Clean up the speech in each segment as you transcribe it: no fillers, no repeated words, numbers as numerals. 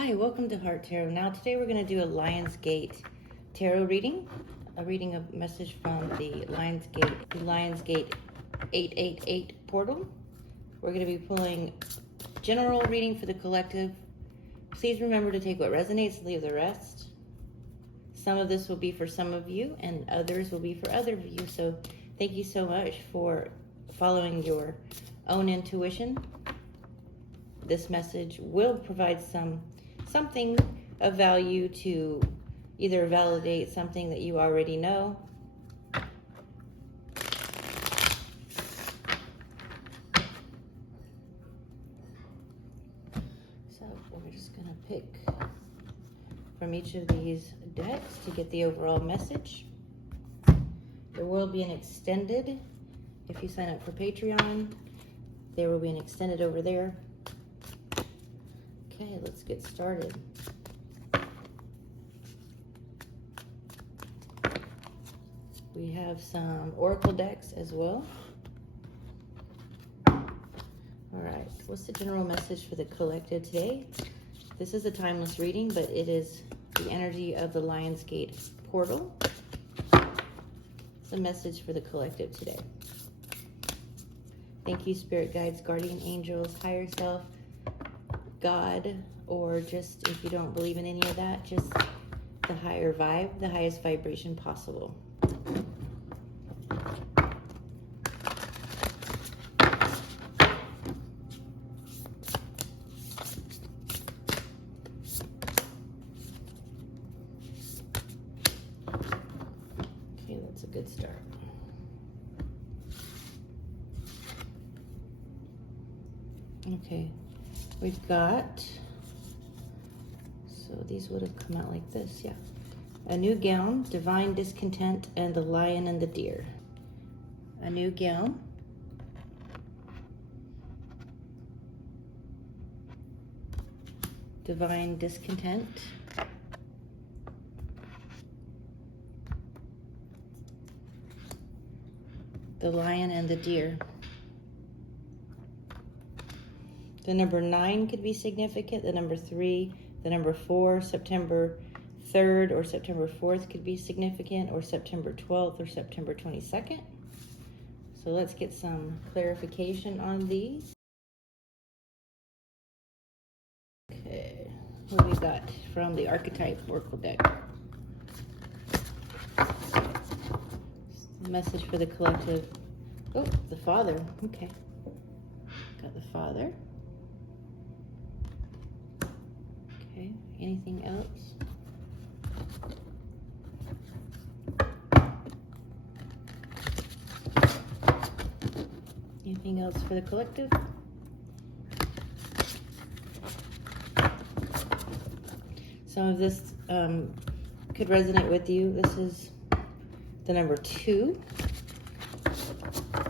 Hi, welcome to Heart Tarot. Now today we're going to do a Lionsgate tarot reading, a reading of message from the Lionsgate 888 portal. We're going to be pulling general reading for the collective. Please remember to take what resonates, leave the rest. Some of this will be for some of you and others will be for other of you. So thank you so much for following your own intuition. This message will provide something of value to either validate something that you already know, so we're just going to pick from each of these decks to get the overall message. There will be an extended, if you sign up for Patreon, there will be an extended over there. Okay, let's get started. We have some oracle decks as well. All right, what's the general message for the collective today? This is a timeless reading, but it is the energy of the Lionsgate portal. It's a message for the collective today. Thank you, spirit guides, guardian angels, higher self, God, or just if you don't believe in any of that, just the higher vibe, the highest vibration possible. Okay, that's a good start. Okay. We've got, so these would have come out like this, yeah. A new gown, divine discontent, and the lion and the deer. A new gown. Divine discontent. The lion and the deer. The number 9 could be significant. The number 3, the number 4, September 3rd or September 4th could be significant, or September 12th or September 22nd. So let's get some clarification on these. Okay, what do we got from the archetype oracle deck? Message for the collective. Oh, the father. Okay, got the father. Okay, anything else? Anything else for the collective? Some of this could resonate with you. This is the number 2.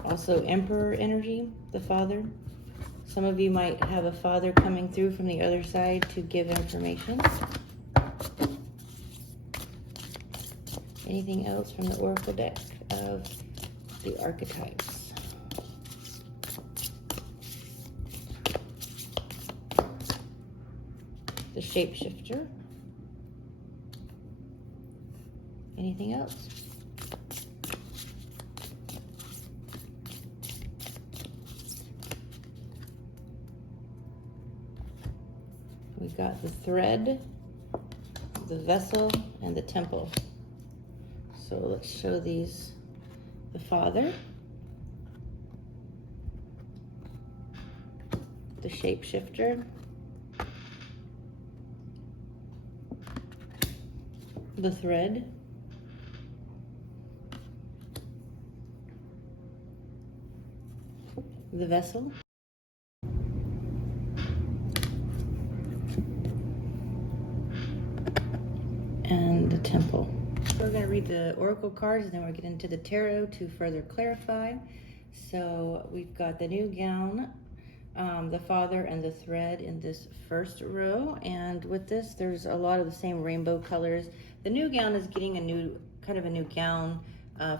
Also Emperor energy, the father. Some of you might have a father coming through from the other side to give information. Anything else from the oracle deck of the archetypes? The shapeshifter. Anything else? We've got the thread, the vessel, and the temple. So let's show these. The father, the shapeshifter, the thread, the vessel, and the temple. So we're going to read the oracle cards and then we'll get into the tarot to further clarify. So we've got the new gown, the father, and the thread in this first row. And with this, there's a lot of the same rainbow colors. The new gown is getting a new, kind of a new gown,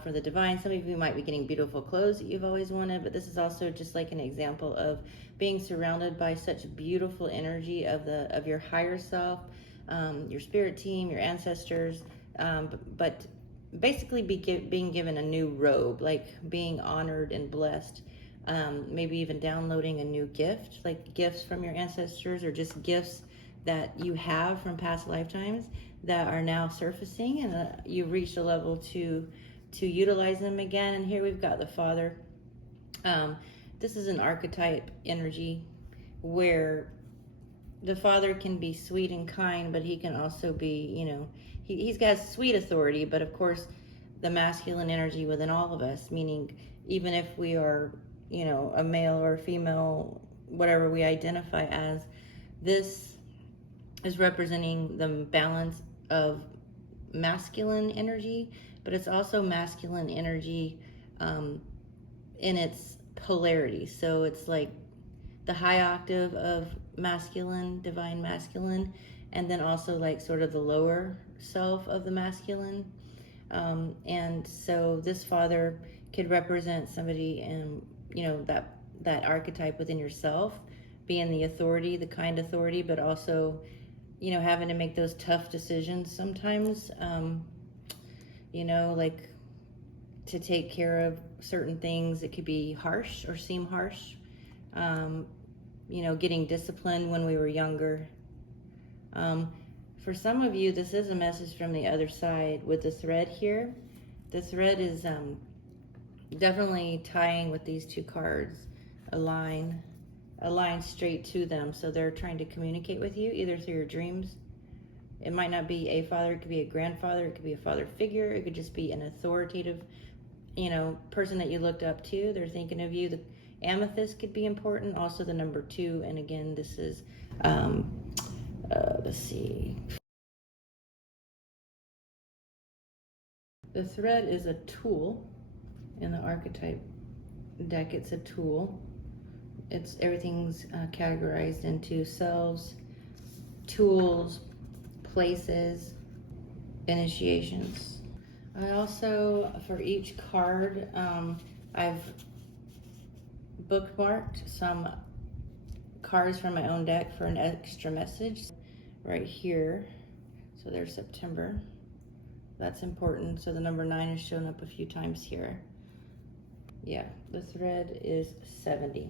for the divine. Some of you might be getting beautiful clothes that you've always wanted, but this is also just like an example of being surrounded by such beautiful energy of your higher self, your spirit team, your ancestors, but basically being given a new robe, like being honored and blessed. Maybe even downloading a new gift, like gifts from your ancestors, or just gifts that you have from past lifetimes that are now surfacing, and you've reached a level to utilize them again. And here we've got the Father. This is an archetype energy where the Father can be sweet and kind, but he can also be, he's got sweet authority, but of course the masculine energy within all of us, meaning even if we are, a male or a female, whatever we identify as, this is representing the balance of masculine energy, but it's also masculine energy in its polarity. So it's like the high octave of masculine, divine masculine, and then also like sort of the lower self of the masculine. And so this Father could represent somebody in, that archetype within yourself, being the authority, the kind authority, but also, having to make those tough decisions sometimes, like to take care of certain things that could be harsh or seem harsh. Getting disciplined when we were younger. For some of you, this is a message from the other side with the thread here. The thread is definitely tying with these two cards, a line straight to them. So they're trying to communicate with you either through your dreams. It might not be a father, it could be a grandfather, it could be a father figure, it could just be an authoritative, person that you looked up to. They're thinking of you. The amethyst could be important, also the number 2. And again, this is, let's see. The thread is a tool in the archetype deck. It's a tool. Everything's categorized into selves, tools, places, initiations. I also, for each card, I've bookmarked some cards from my own deck for an extra message right here. So there's September. That's important. So the number 9 has shown up a few times here. Yeah, the thread is 70.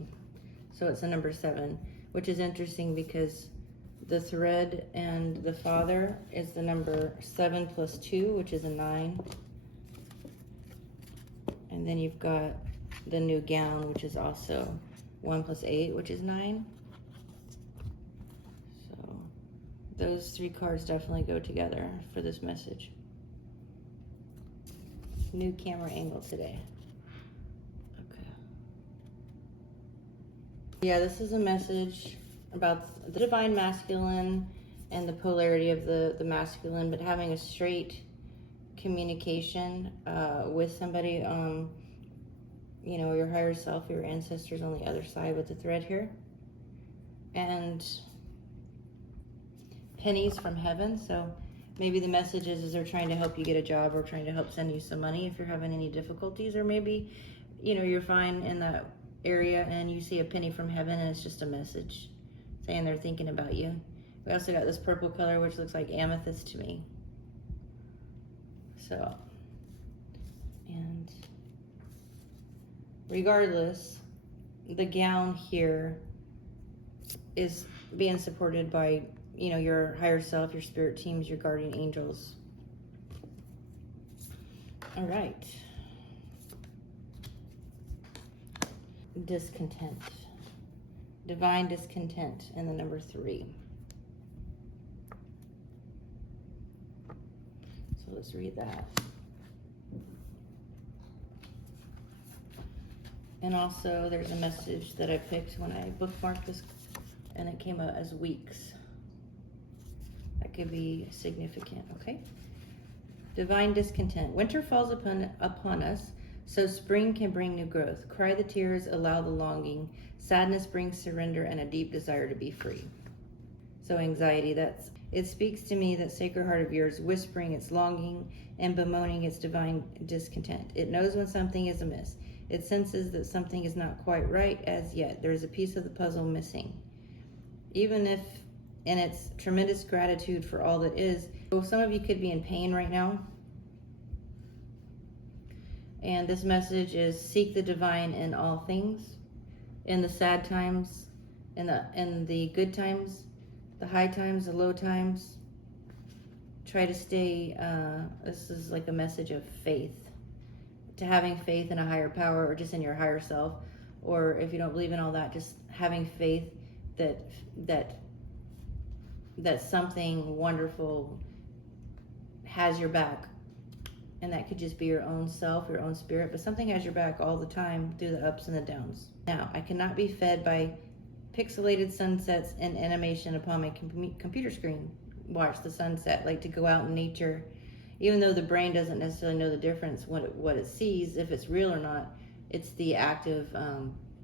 So it's a number 7, which is interesting because the thread and the Father is the number 7 plus 2, which is a 9. And then you've got the new gown, which is also 1 plus 8, which is 9. So those 3 cards definitely go together for this message. New camera angle today. Okay. Yeah, this is a message about the divine masculine and the polarity of the masculine, but having a straight communication with somebody, your higher self, your ancestors on the other side with the thread here. And pennies from heaven. So maybe the message is they're trying to help you get a job or trying to help send you some money if you're having any difficulties, or maybe, you're fine in that area and you see a penny from heaven and it's just a message saying they're thinking about you. We also got this purple color, which looks like amethyst to me. So, and regardless, the gown here is being supported by your higher self, your spirit teams, your guardian angels. All right. Discontent. Divine discontent in the number 3. So let's read that. And also there's a message that I picked when I bookmarked this, and it came out as weeks. That could be significant, okay? Divine discontent. Winter falls upon us, so spring can bring new growth. Cry the tears, allow the longing. Sadness brings surrender and a deep desire to be free. So anxiety, that's It speaks to me, that sacred heart of yours, whispering its longing and bemoaning its divine discontent. It knows when something is amiss. It senses that something is not quite right as yet. There is a piece of the puzzle missing. Even if in its tremendous gratitude for all that is, so some of you could be in pain right now. And this message is seek the divine in all things, in the sad times, in the good times, the high times, the low times. Try to stay, this is like a message of faith, to having faith in a higher power, or just in your higher self. Or if you don't believe in all that, just having faith that something wonderful has your back. And that could just be your own self, your own spirit, but something has your back all the time through the ups and the downs. Now, I cannot be fed by pixelated sunsets and animation upon my computer screen. Watch the sunset, like to go out in nature, even though the brain doesn't necessarily know the difference what it sees, if it's real or not. It's the act of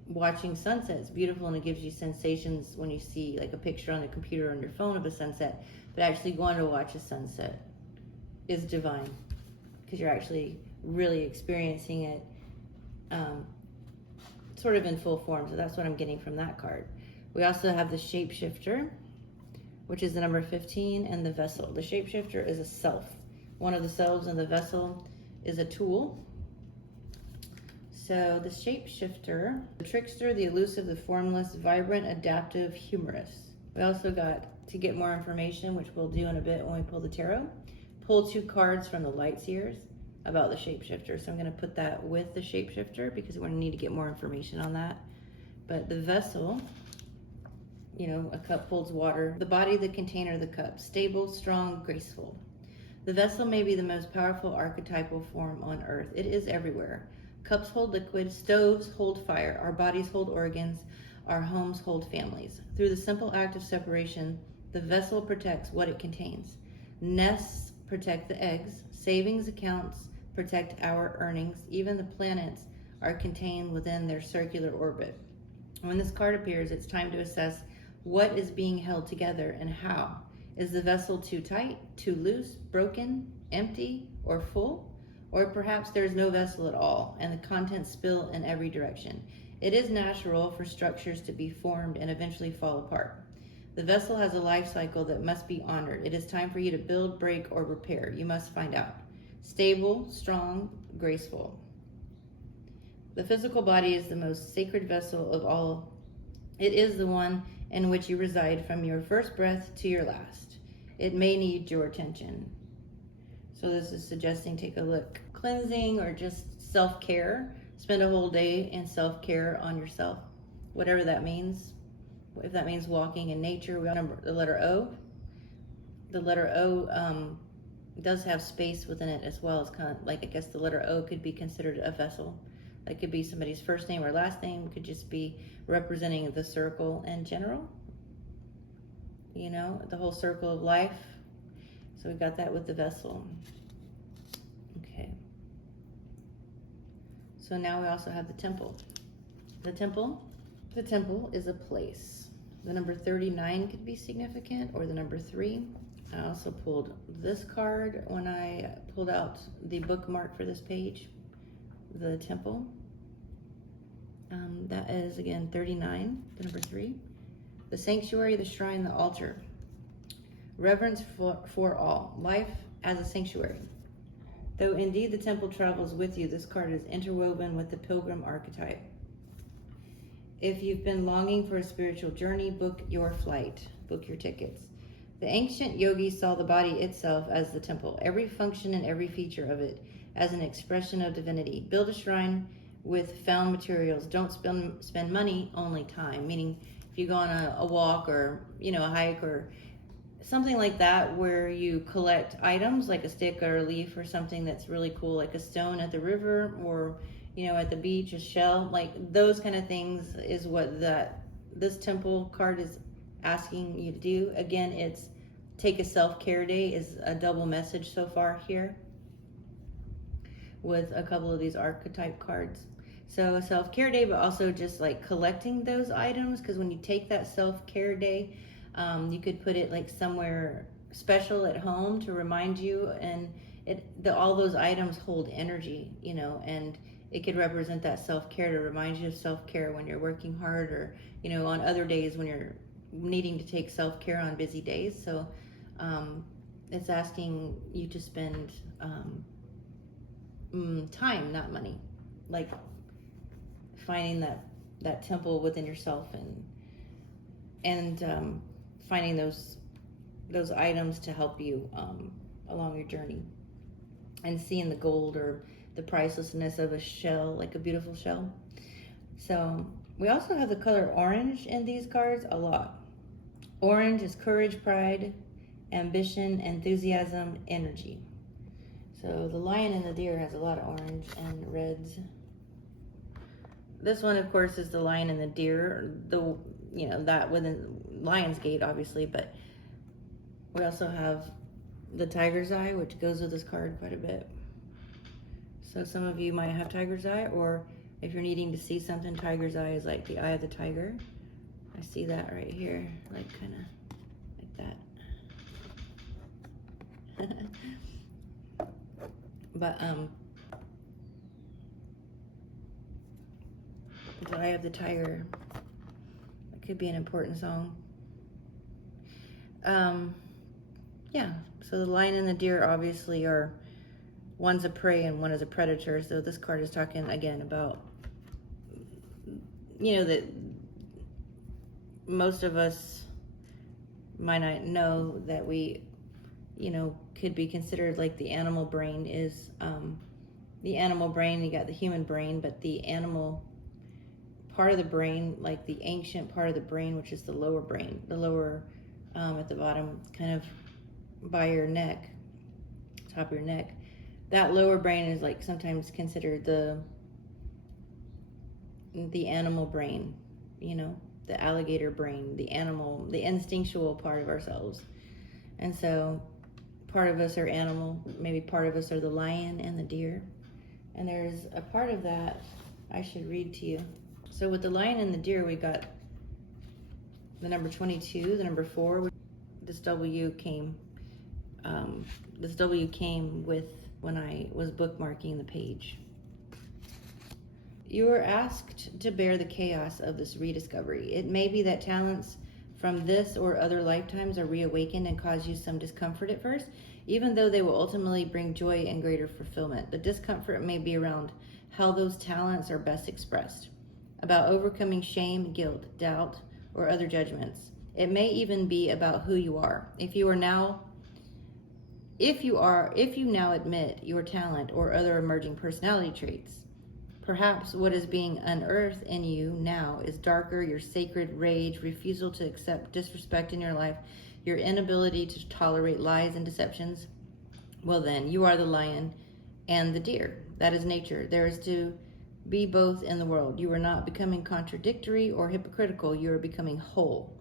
watching sunsets. It's beautiful, and it gives you sensations when you see like a picture on the computer or on your phone of a sunset. But actually going to watch a sunset is divine, because you're actually really experiencing it sort of in full form. So that's what I'm getting from that card. We also have the shapeshifter, which is the number 15, and the vessel. The shapeshifter is a self. One of the selves in the vessel is a tool. So the shapeshifter, the trickster, the elusive, the formless, vibrant, adaptive, humorous. We also got, to get more information, which we'll do in a bit when we pull the tarot, pull 2 cards from the light seers about the shapeshifter. So I'm going to put that with the shapeshifter, because we're going to need to get more information on that. But the vessel, you know, a cup holds water. The body, the container, the cup. Stable, strong, graceful. The vessel may be the most powerful archetypal form on earth. It is everywhere. Cups hold liquid, stoves hold fire, our bodies hold organs, our homes hold families. Through the simple act of separation, the vessel protects what it contains. Nests protect the eggs, savings accounts protect our earnings. Even the planets are contained within their circular orbit. When this card appears, it's time to assess what is being held together and how. Is the vessel too tight, too loose, broken, empty, or full? Or perhaps there's no vessel at all and the contents spill in every direction. It is natural for structures to be formed and eventually fall apart. The vessel has a life cycle that must be honored. It is time for you to build, break, or repair. You must find out. Stable, strong, graceful. The physical body is the most sacred vessel of all. It is the one in which you reside from your first breath to your last. It may need your attention. So this is suggesting take a look. Cleansing or just self-care. Spend a whole day in self-care on yourself, whatever that means. If that means walking in nature. We got the letter O. The letter O does have space within it as well. It's kind of like, I guess the letter O could be considered a vessel. That could be somebody's first name or last name. It could just be representing the circle in general. You know, the whole circle of life. So we got that with the vessel. Okay. So now we also have the temple. The temple is a place. The number 39 could be significant, or the number 3. I also pulled this card when I pulled out the bookmark for this page, the temple. That is, again, 39, the number 3. The sanctuary, the shrine, the altar. Reverence for all. Life as a sanctuary. Though indeed the temple travels with you, this card is interwoven with the pilgrim archetype. If you've been longing for a spiritual journey, book your flight. Book your tickets. The ancient yogis saw the body itself as the temple, every function and every feature of it as an expression of divinity. Build a shrine with found materials. Don't spend money, only time. Meaning, if you go on a walk or, you know, a hike or something like that, where you collect items like a stick or a leaf or something that's really cool, like a stone at the river or, you know, at the beach, a shell, like those kind of things is what this temple card is asking you to do. Again, it's take a self-care day is a double message so far here with a couple of these archetype cards. So a self-care day, but also just like collecting those items, because when you take that self-care day, you could put it like somewhere special at home to remind you, and all those items hold energy, and it could represent that self-care to remind you of self-care when you're working hard, or on other days when you're needing to take self-care on busy days. So it's asking you to spend time, not money, like finding that temple within yourself, and finding those items to help you along your journey, and seeing the gold or the pricelessness of a shell, like a beautiful shell. So we also have the color orange in these cards a lot. Orange is courage, pride, ambition, enthusiasm, energy. So the lion and the deer has a lot of orange and reds. This one, of course, is the lion and the deer, that within Lionsgate, obviously, but we also have the tiger's eye, which goes with this card quite a bit. So some of you might have tiger's eye, or if you're needing to see something, tiger's eye is like the eye of the tiger. I see that right here, like kind of like that. But the eye of the tiger, it could be an important song. Yeah, so the lion and the deer obviously are, one's a prey and one is a predator. So this card is talking again about, that most of us might not know that we, could be considered like the animal brain is, the animal brain, you got the human brain, but the animal part of the brain, like the ancient part of the brain, which is the lower brain, the lower at the bottom, kind of by your neck, top of your neck. That lower brain is like sometimes considered the animal brain, the alligator brain, the animal, the instinctual part of ourselves. And so part of us are animal, maybe part of us are the lion and the deer. And there's a part of that I should read to you. So with the lion and the deer, we got the number 22, the number 4. This W came with when I was bookmarking the page. You are asked to bear the chaos of this rediscovery. It may be that talents from this or other lifetimes are reawakened and cause you some discomfort at first, even though they will ultimately bring joy and greater fulfillment. The discomfort may be around how those talents are best expressed, about overcoming shame, guilt, doubt, or other judgments. It may even be about who you are. If you now admit your talent or other emerging personality traits, perhaps what is being unearthed in you now is darker, your sacred rage, refusal to accept disrespect in your life, your inability to tolerate lies and deceptions. Well then, you are the lion and the deer. That is nature. There is to be both in the world. You are not becoming contradictory or hypocritical. You are becoming whole.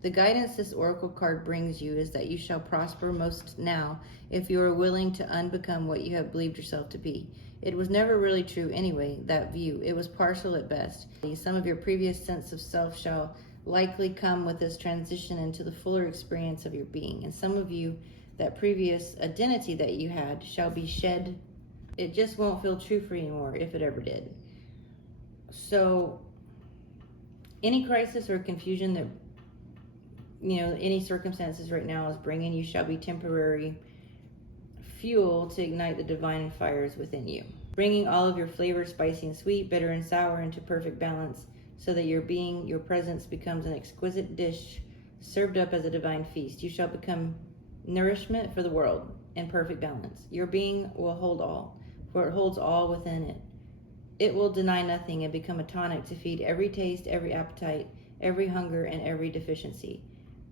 The guidance this oracle card brings you is that you shall prosper most now if you are willing to unbecome what you have believed yourself to be. It was never really true anyway, that view. It was partial at best. Some of your previous sense of self shall likely come with this transition into the fuller experience of your being. And some of you, that previous identity that you had shall be shed. It just won't feel true for you anymore, if it ever did. So any crisis or confusion that any circumstances right now is bringing, you shall be temporary fuel to ignite the divine fires within you, bringing all of your flavors, spicy and sweet, bitter and sour, into perfect balance, so that your being, your presence becomes an exquisite dish served up as a divine feast. You shall become nourishment for the world in perfect balance. Your being will hold all, for it holds all within it. It will deny nothing and become a tonic to feed every taste, every appetite, every hunger, and every deficiency.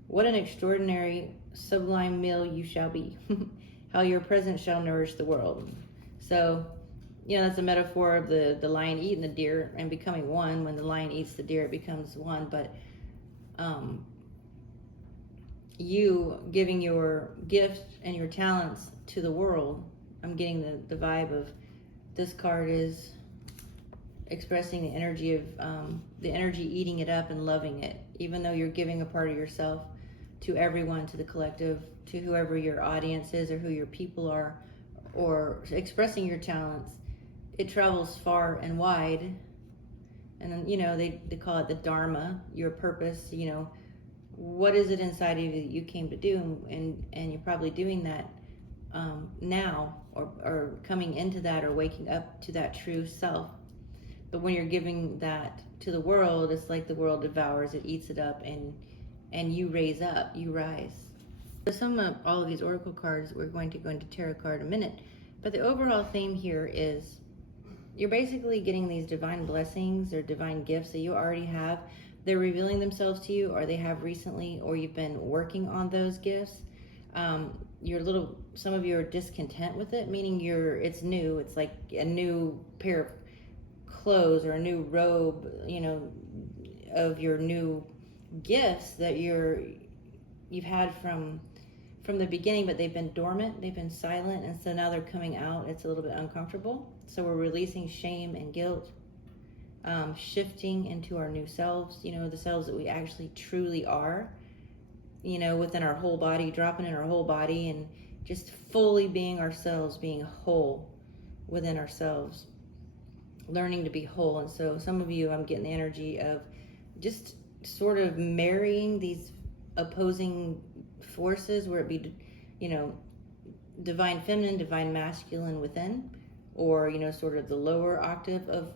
What an extraordinary, sublime meal you shall be. How your presence shall nourish the world. So, that's a metaphor of the lion eating the deer and becoming one. When the lion eats the deer, it becomes one. But you giving your gifts and your talents to the world, I'm getting the vibe of this card is expressing the energy of the energy eating it up and loving it. Even though you're giving a part of yourself to everyone, to the collective, to whoever your audience is or who your people are, or expressing your talents. It travels far and wide. And then, they call it the Dharma, your purpose. What is it inside of you that you came to do? And you're probably doing that now, or coming into that, or waking up to that true self. But when you're giving that to the world, it's like the world devours it, eats it up, and you raise up, you rise. So all of these oracle cards, we're going to go into tarot card in a minute, but the overall theme here is you're basically getting these divine blessings or divine gifts that you already have. They're revealing themselves to you, or they have recently, or you've been working on those gifts. Some of you are discontent with it, meaning it's new. It's like a new pair of clothes or a new robe, of your new gifts that you've had from the beginning, but they've been dormant, they've been silent, and so now they're coming out. It's a little bit uncomfortable. So we're releasing shame and guilt, shifting into our new selves, the selves that we actually truly are, within our whole body, dropping in our whole body and just fully being ourselves, being whole within ourselves, learning to be whole. And so some of you, I'm getting the energy of just sort of marrying these opposing forces, where it be, divine feminine, divine masculine within, or, sort of the lower octave of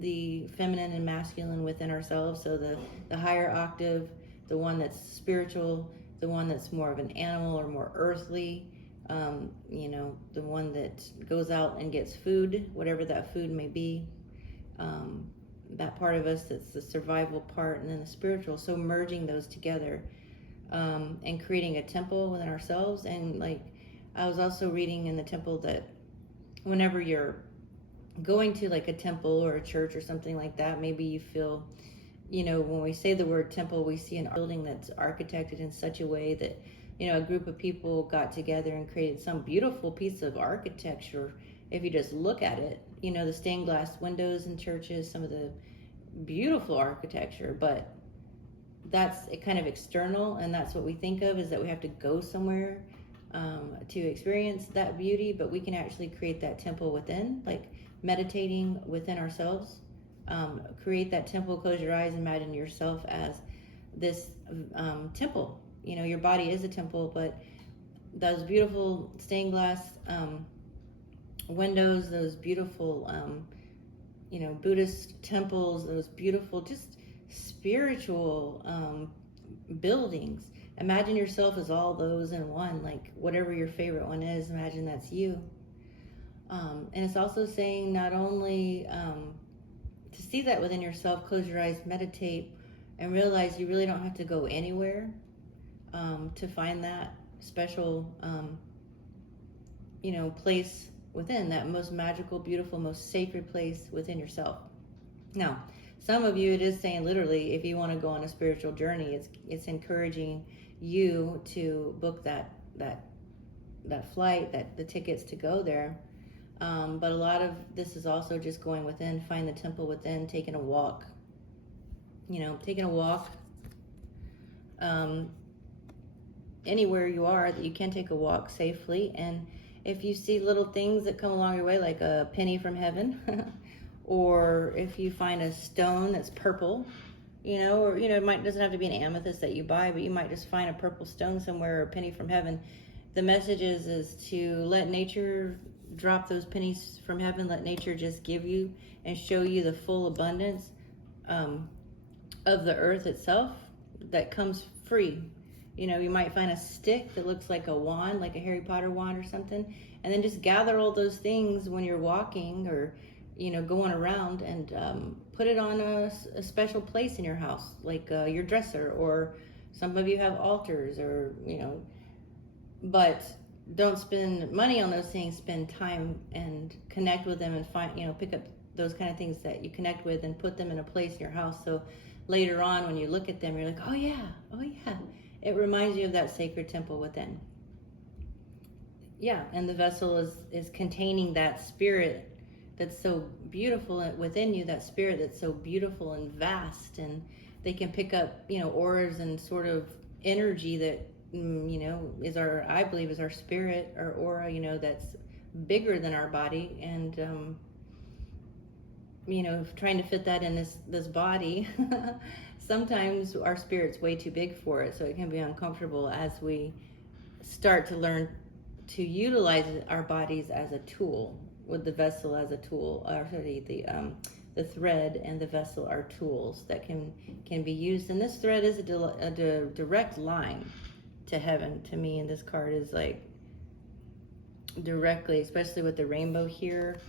the feminine and masculine within ourselves. So the higher octave, the one that's spiritual, the one that's more of an animal or more earthly, the one that goes out and gets food, whatever that food may be, that part of us that's the survival part, and then the spiritual. So merging those together, and creating a temple within ourselves. And like, I was also reading in the temple that whenever you're going to like a temple or a church or something like that, maybe you feel, when we say the word temple, we see a building that's architected in such a way that, a group of people got together and created some beautiful piece of architecture. If you just look at it, the stained glass windows in churches, some of the beautiful architecture, but that's kind of external, and that's what we think of, is that we have to go somewhere to experience that beauty. But we can actually create that temple within, like meditating within ourselves. Create that temple. Close your eyes, imagine yourself as this temple. Your body is a temple, but those beautiful stained glass windows, those beautiful Buddhist temples, those beautiful just spiritual buildings. Imagine yourself as all those in one, like whatever your favorite one is, imagine that's you. And it's also saying not only to see that within yourself, close your eyes, meditate, and realize you really don't have to go anywhere to find that special place within, that most magical, beautiful, most sacred place within yourself. Now, some of you, it is saying literally, if you want to go on a spiritual journey, it's encouraging you to book that flight, the tickets to go there. But a lot of this is also just going within, find the temple within, taking a walk. Anywhere you are that you can take a walk safely. And if you see little things that come along your way, like a penny from heaven, or if you find a stone that's purple, or it doesn't have to be an amethyst that you buy, but you might just find a purple stone somewhere, or a penny from heaven. The message is to let nature drop those pennies from heaven. Let nature just give you and show you the full abundance of the earth itself that comes free. You might find a stick that looks like a wand, like a Harry Potter wand or something, and then just gather all those things when you're walking or going around, and put it on a special place in your house, like your dresser, or some of you have altars, or but don't spend money on those things. Spend time and connect with them, and find pick up those kind of things that you connect with and put them in a place in your house, so later on when you look at them, you're like, oh yeah, it reminds you of that sacred temple within. Yeah, and the vessel is containing that spirit that's so beautiful within you, that spirit that's so beautiful and vast, and they can pick up auras and sort of energy that, is I believe is our spirit, our aura, that's bigger than our body. And, trying to fit that in this body, sometimes our spirit's way too big for it. So it can be uncomfortable as we start to learn to utilize our bodies as a tool, with the vessel as a tool, or sorry, the thread and the vessel are tools that can be used. And this thread is a direct line to heaven to me. And this card is like directly, especially with the rainbow here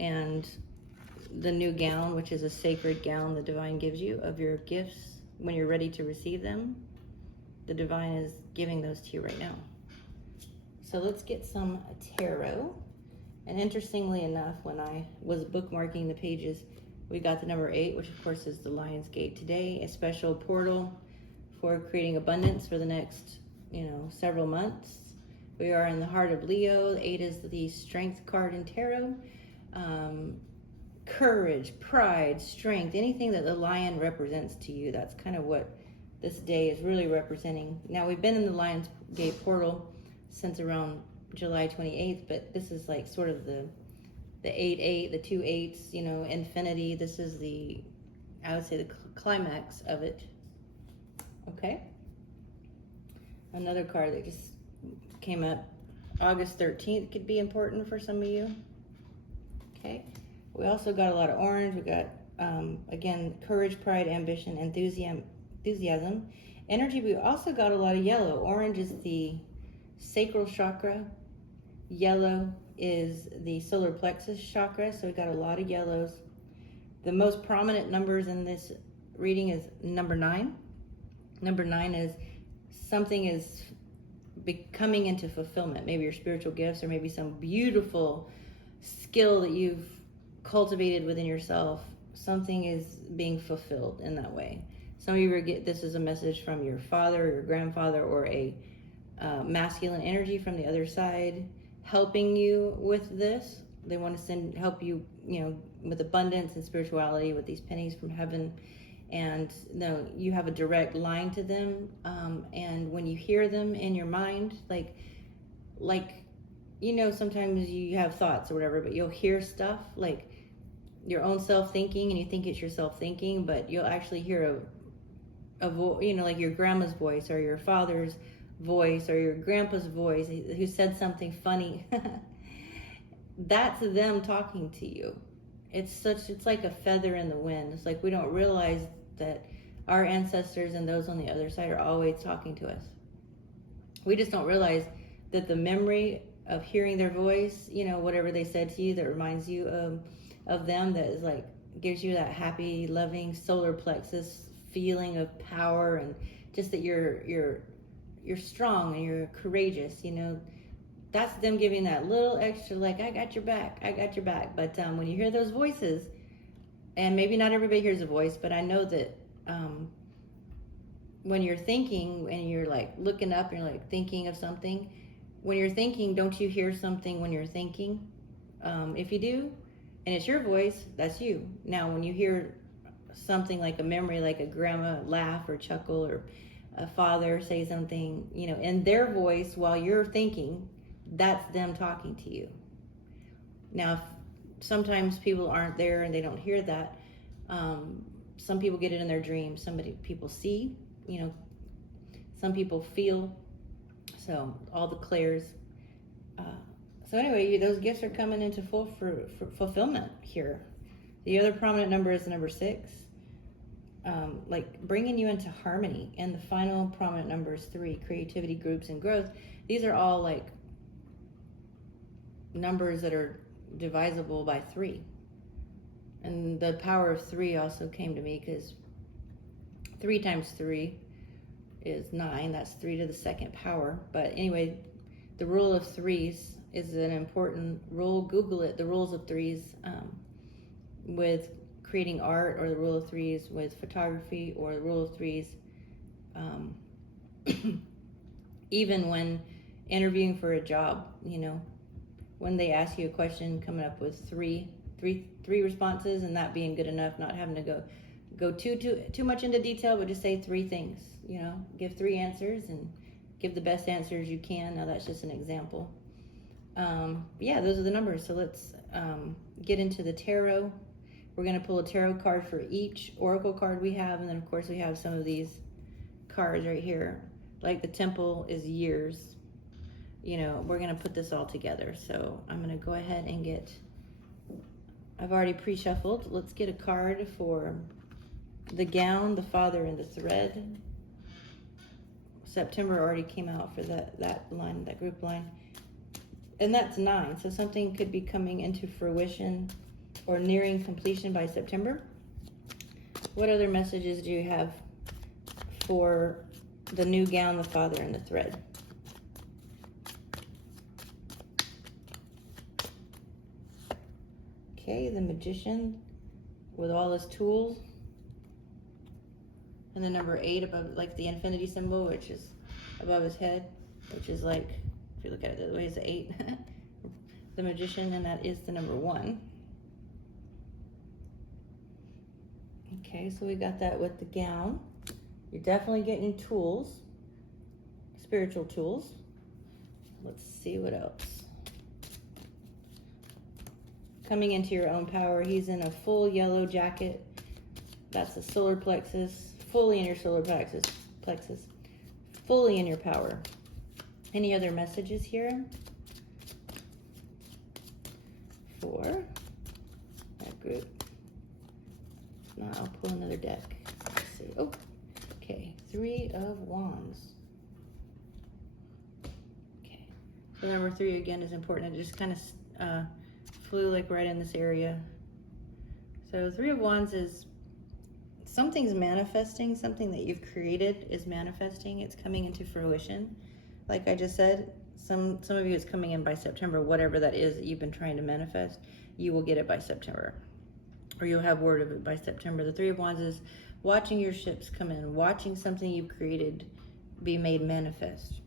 and the new gown, which is a sacred gown the divine gives you of your gifts when you're ready to receive them. The divine is giving those to you right now. So let's get some tarot. And interestingly enough, when I was bookmarking the pages, we got the number 8, which of course is the Lion's Gate today, a special portal for creating abundance for the next, several months. We are in the heart of Leo. 8 is the strength card in tarot. Courage, pride, strength, anything that the lion represents to you, that's kind of what this day is really representing. Now, we've been in the Lion's Gate portal since around July 28th, but this is like sort of the 8-8, the 2 8s, infinity. This is I would say the climax of it. Okay. Another card that just came up, August 13th, could be important for some of you. Okay. We also got a lot of orange. We got, again, courage, pride, ambition, enthusiasm, energy. We also got a lot of yellow. Orange is the sacral chakra. Yellow is the solar plexus chakra. So we got a lot of yellows. The most prominent numbers in this reading is number 9. Number 9 is something is coming into fulfillment. Maybe your spiritual gifts, or maybe some beautiful skill that you've cultivated within yourself. Something is being fulfilled in that way. Some of you get this is a message from your father or your grandfather, or a masculine energy from the other side helping you with this. They want to help you, with abundance and spirituality, with these pennies from heaven. And you have a direct line to them. And when you hear them in your mind, like sometimes you have thoughts or whatever, but you'll hear stuff like your own self-thinking, and you think it's your self-thinking, but you'll actually hear a voice, like your grandma's voice, or your father's voice, or your grandpa's voice who said something funny. That's them talking to you. It's like a feather in the wind. It's like we don't realize that our ancestors and those on the other side are always talking to us. We just don't realize that the memory of hearing their voice, whatever they said to you that reminds you of them, that is like gives you that happy, loving solar plexus feeling of power, and just that you're strong and you're courageous. That's them giving that little extra, like, I got your back. But when you hear those voices, and maybe not everybody hears a voice, but I know that when you're thinking and you're like looking up and you're like thinking of something, when you're thinking, don't you hear something when you're thinking? If you do, and it's your voice, that's you. Now, when you hear something like a memory, like a grandma laugh or chuckle, or a father say something, in their voice while you're thinking, that's them talking to you. Now, sometimes people aren't there and they don't hear that. Some people get it in their dreams. People see, some people feel. So all the clairs. So anyway, those gifts are coming into full fulfillment here. The other prominent number is the number 6. Like bringing you into harmony. And the final prominent number is 3, creativity, groups, and growth. These are all like numbers that are divisible by 3. And the power of 3 also came to me, because 3 times 3 is 9. That's 3 to the second power. But anyway, the rule of 3s is an important rule. Google it, the rules of 3s with creating art, or the rule of 3s with photography, or the rule of 3s even when interviewing for a job. When they ask you a question, coming up with three responses, and that being good enough, not having to go go too much into detail, but just say 3 things. You know, give 3 answers and give the best answers you can. Now that's just an example. Yeah, those are the numbers. So let's get into the tarot. We're going to pull a tarot card for each oracle card we have, and then of course we have some of these cards right here. Like the temple is years. You know, we're going to put this all together. So I'm going to go ahead and I've already pre-shuffled. Let's get a card for the gown, the father, and the thread. September already came out for that line, that group line. And that's 9. So something could be coming into fruition or nearing completion by September. What other messages do you have for the new gown, the father, and the thread? Okay, the magician with all his tools. And the number 8 above, like the infinity symbol, which is above his head, which is like, if you look at it the way, it's 8. The magician, and that is the number 1. Okay, so we got that with the gown. You're definitely getting tools, spiritual tools. Let's see what else. Coming into your own power, he's in a full yellow jacket. That's the solar plexus, fully in your solar plexus, fully in your power. Any other messages here for that group? Now I'll pull another deck. Let's see. Oh, okay. 3 of Wands. Okay. So number 3 again is important. It just kind of flew like right in this area. So 3 of Wands is something's manifesting, something that you've created is manifesting. It's coming into fruition. Like I just said, some of you, it's coming in by September. Whatever that is that you've been trying to manifest, you will get it by September, or you'll have word of it by September. The 3 of Wands is watching your ships come in, watching something you've created be made manifest.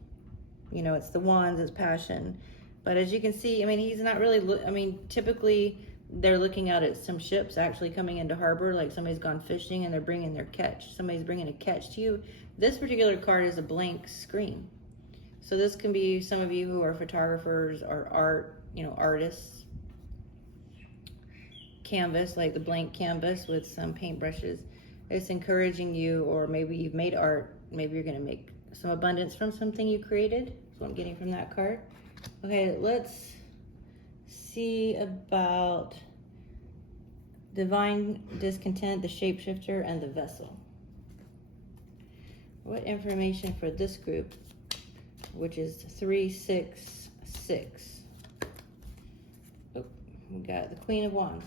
You know, it's the Wands, it's passion. But as you can see, I mean, he's not really, typically they're looking out at some ships actually coming into harbor, like somebody's gone fishing and they're bringing their catch. Somebody's bringing a catch to you. This particular card is a blank screen. So this can be some of you who are photographers or artists. Canvas, like the blank canvas with some paintbrushes. It's encouraging you, or maybe you've made art. Maybe you're going to make some abundance from something you created. That's what I'm getting from that card. Okay, let's see about divine discontent, the shapeshifter, and the vessel. What information for this group, which is 366? Oh, we got the Queen of Wands.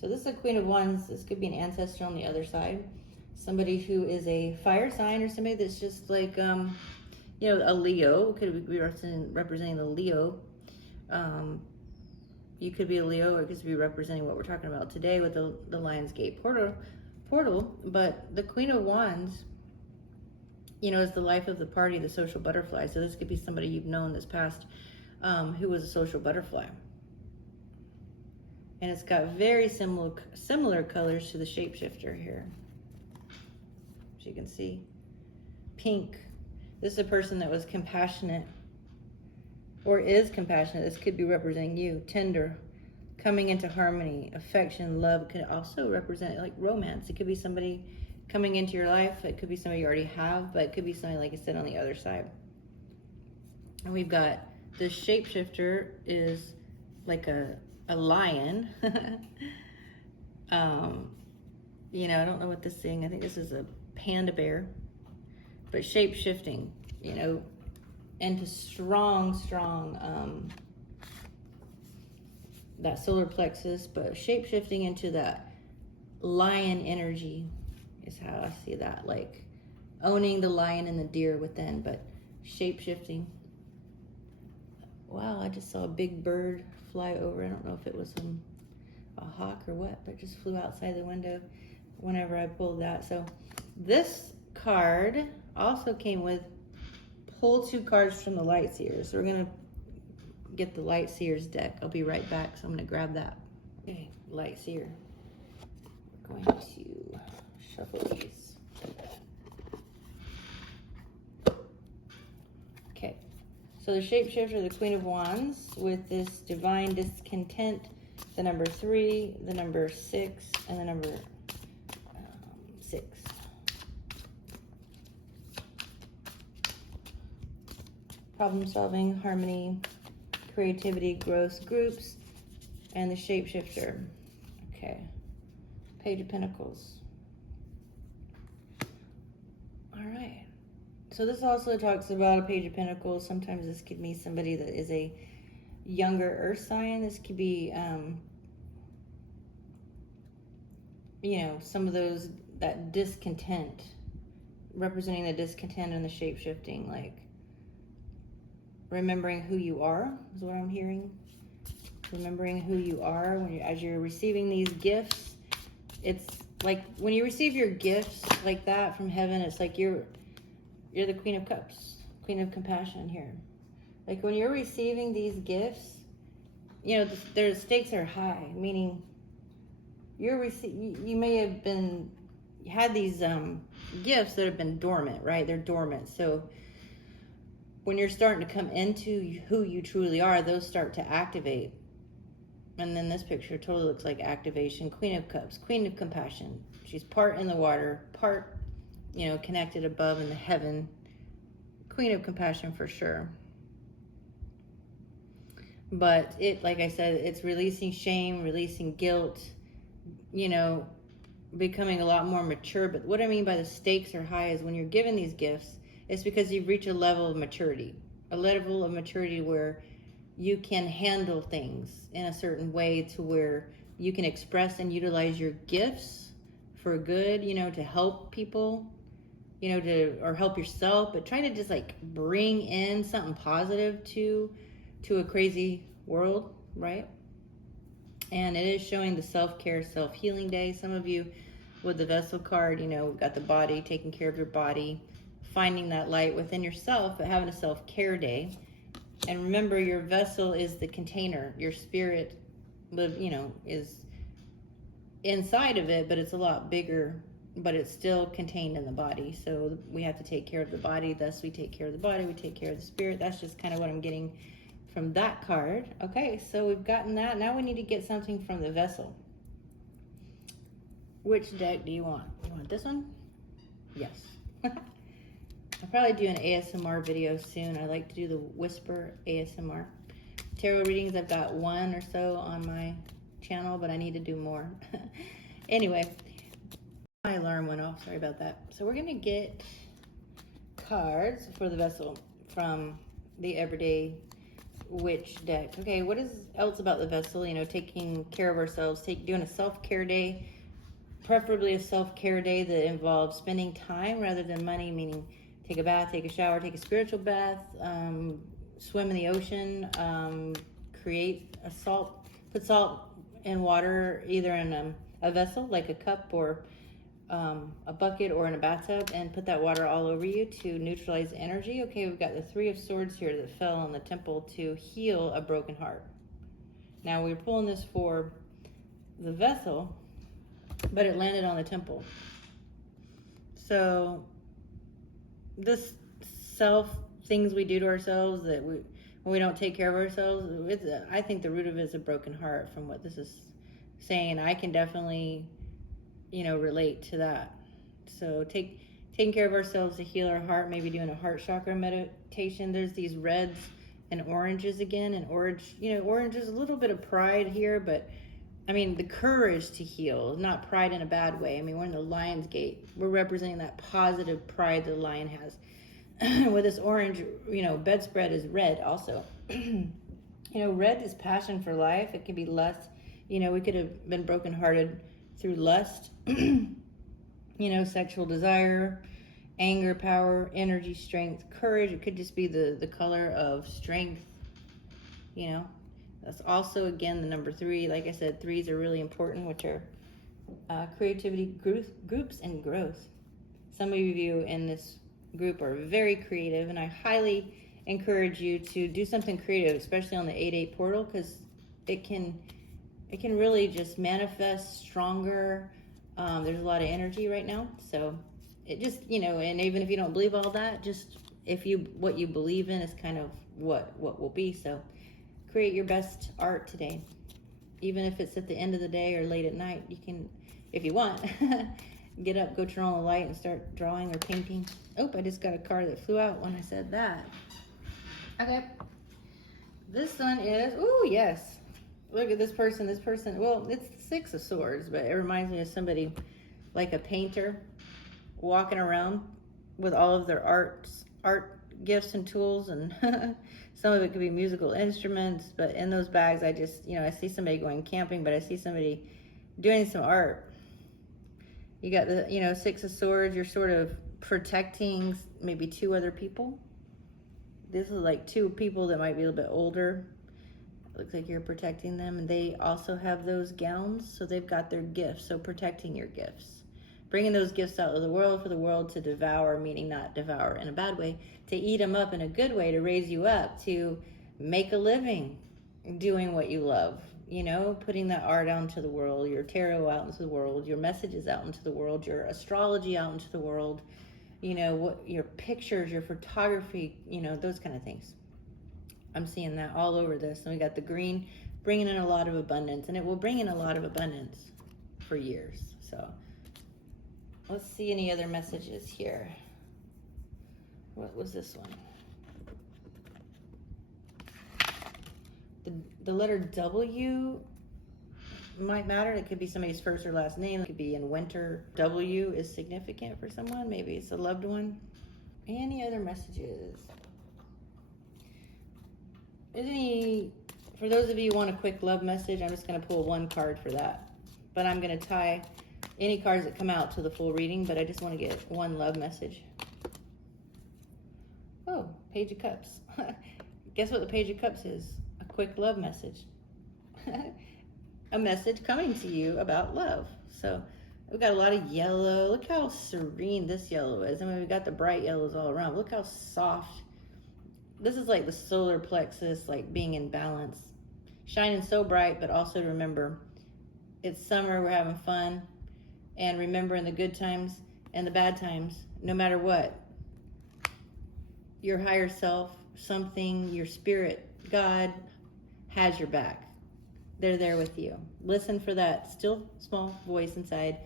So this is a Queen of Wands. This could be an ancestor on the other side. Somebody who is a fire sign, or somebody that's just like, a Leo. Could be representing the Leo. You could be a Leo, or it could be representing what we're talking about today with the Lion's Gate portal. But the Queen of Wands, is the life of the party, the social butterfly. So this could be somebody you've known this past who was a social butterfly. And it's got very similar colors to the shapeshifter here. As you can see. Pink. This is a person that was compassionate or is compassionate. This could be representing you. Tender. Coming into harmony. Affection, love could also represent like romance. It could be somebody coming into your life. It could be somebody you already have, but it could be somebody, like I said, on the other side. And we've got the shapeshifter is like a lion. I don't know what this thing, I think this is a panda bear, but shape shifting, into strong, that solar plexus, but shape shifting into that lion energy is how I see that, like owning the lion and the deer within, but shape shifting. Wow, I just saw a big bird fly over. I don't know if it was a hawk or what, but it just flew outside the window whenever I pulled that. So this card also came with pull 2 cards from the Light Seers. So we're going to get the Light Seers deck. I'll be right back, so I'm going to grab that. Okay, Light Seer. going to shuffle these. Okay, so the shapeshifter, the Queen of Wands, with this divine discontent, the number 3, the number 6, and the number 6. Problem solving, harmony, creativity, growth, groups, and the shapeshifter. Okay. Page of Pentacles. All right. So this also talks about a Page of Pentacles. Sometimes this could be somebody that is a younger earth sign. This could be, you know, some of those, that discontent, representing the discontent and the shape-shifting, like remembering who you are is what I'm hearing. Remembering who you are as you're receiving these gifts. It's like when you receive your gifts like that from heaven, it's like you're the Queen of Cups, Queen of Compassion here. Like when you're receiving these gifts, you know, their stakes are high, meaning you may have had these gifts that have been dormant, right? They're dormant. So when you're starting to come into who you truly are, those start to activate. And then this picture totally looks like activation. Queen of Cups, Queen of Compassion. She's part in the water, part, you know, connected above in the heaven. Queen of Compassion for sure. But it, like I said, it's releasing shame, releasing guilt, you know, becoming a lot more mature. But what I mean by the stakes are high is when you're given these gifts, it's because you've reached a level of maturity. A level of maturity where you can handle things in a certain way to where you can express and utilize your gifts for good, you know, to help people, you know, or help yourself, but try to just like bring in something positive to a crazy world, right? And it is showing the self-care, self-healing day. Some of you with the vessel card, you know, got the body, taking care of your body, finding that light within yourself, but having a self-care day. And remember, your vessel is the container. Your spirit, you know, is inside of it, but it's a lot bigger, but it's still contained in the body. So we have to take care of the body. Thus, we take care of the body. We take care of the spirit. That's just kind of what I'm getting from that card. Okay, so we've gotten that. Now we need to get something from the vessel. Which deck do you want? You want this one? Yes. I'll probably do an ASMR video soon. I like to do the whisper ASMR. Tarot readings, I've got 1 or so on my channel, but I need to do more. Anyway, my alarm went off. Sorry about that. So we're going to get cards for the vessel from the Everyday Witch deck. Okay, what is else about the vessel? You know, taking care of ourselves, doing a self-care day, preferably a self-care day that involves spending time rather than money, meaning take a bath, take a shower, take a spiritual bath, swim in the ocean, put salt in water, either in a vessel, like a cup or a bucket or in a bathtub, and put that water all over you to neutralize energy. Okay, we've got the 3 of Swords here that fell on the temple to heal a broken heart. Now we're pulling this for the vessel, but it landed on the temple. So this things we do to ourselves that when we don't take care of ourselves, I think the root of it is a broken heart from what this is saying. I can definitely, you know, relate to that. So taking care of ourselves to heal our heart, maybe doing a heart chakra meditation. There's these reds and oranges again, and orange, you know, orange is a little bit of pride here, but I mean, the courage to heal, not pride in a bad way. I mean, we're in the lion's gate. We're representing that positive pride the lion has. With this orange, you know, bedspread is red also. You know, red is passion for life. It can be lust. You know, we could have been brokenhearted through lust, you know, sexual desire, anger, power, energy, strength, courage. It could just be the color of strength, you know. That's also, again, the number 3. Like I said, 3s are really important, which are creativity, groups, and growth. Some of you in this group are very creative, and I highly encourage you to do something creative, especially on the 8-8 portal, because it can really just manifest stronger There's a lot of energy right now, so it just, and even if you don't believe all that, just what you believe in is kind of what will be. So create your best art today, even if it's at the end of the day or late at night. You can, if you want, get up, go turn on the light and start drawing or painting. Oh, I just got a card that flew out when I said that. Okay. This one is, oh yes. Look at this person. This person, well, it's the Six of Swords, but it reminds me of somebody like a painter walking around with all of their art gifts and tools, and some of it could be musical instruments, but in those bags, I just, I see somebody going camping, but I see somebody doing some art. You got the, Six of Swords, you're sort of protecting maybe two other people. This is like two people that might be a little bit older. Looks like you're protecting them, and they also have those gowns, so they've got their gifts. So protecting your gifts, bringing those gifts out of the world for the world to devour, meaning not devour in a bad way, to eat them up in a good way, to raise you up, to make a living doing what you love, putting that art out into the world, your tarot out into the world, your messages out into the world, your astrology out into the world, what your pictures, your photography, those kind of things. I'm seeing that all over this. And we got the green bringing in a lot of abundance, and it will bring in a lot of abundance for years. So let's see any other messages here. What was this one? The letter W might matter. It could be somebody's first or last name. It could be in winter. W is significant for someone. Maybe it's a loved one. Any other messages? For those of you who want a quick love message, I'm just going to pull one card for that. But I'm going to tie any cards that come out to the full reading, but I just want to get one love message. Oh, Page of Cups. Guess what the Page of Cups is? A quick love message. A message coming to you about love. So we've got a lot of yellow. Look how serene this yellow is. I mean, we've got the bright yellows all around. Look how soft. This is like the solar plexus, like being in balance. Shining so bright, but also remember, it's summer, we're having fun. And remember, in the good times and the bad times, no matter what, your higher self, something, your spirit, God has your back. They're there with you. Listen for that still small voice inside.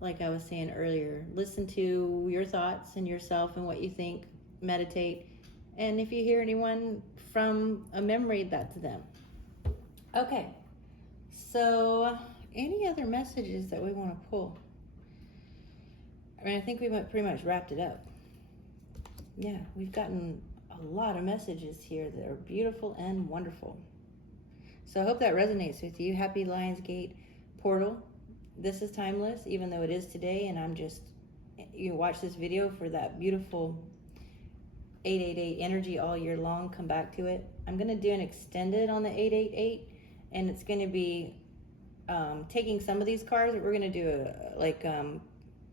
Like I was saying earlier, listen to your thoughts and yourself and what you think. Meditate. And if you hear anyone from a memory, that's them. Okay. So any other messages that we want to pull? I mean, I think we pretty much wrapped it up. Yeah, we've gotten a lot of messages here that are beautiful and wonderful. So I hope that resonates with you. Happy Lionsgate portal. This is timeless, even though it is today, and you watch this video for that beautiful 888 energy all year long. Come back to it. I'm going to do an extended on the 888, and it's going to be taking some of these cards, but we're going to do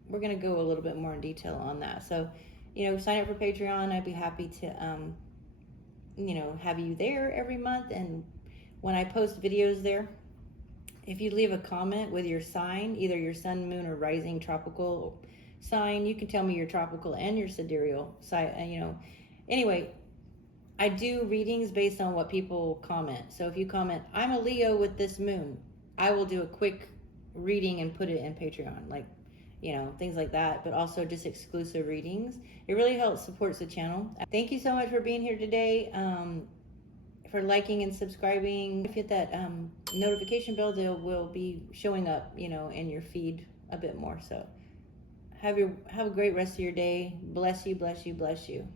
we're going to go a little bit more in detail on that. So, sign up for Patreon. I'd be happy to, have you there every month. And when I post videos there, if you leave a comment with your sign, either your sun, moon, or rising tropical sign, you can tell me your tropical and your sidereal sign. Anyway, I do readings based on what people comment. So if you comment, I'm a Leo with this moon, I will do a quick reading and put it in Patreon, things like that, but also just exclusive readings. It really helps, supports the channel. Thank you so much for being here today, for liking and subscribing. If you hit that notification bell, they will be showing up, in your feed a bit more. So have a great rest of your day. Bless you, bless you, bless you.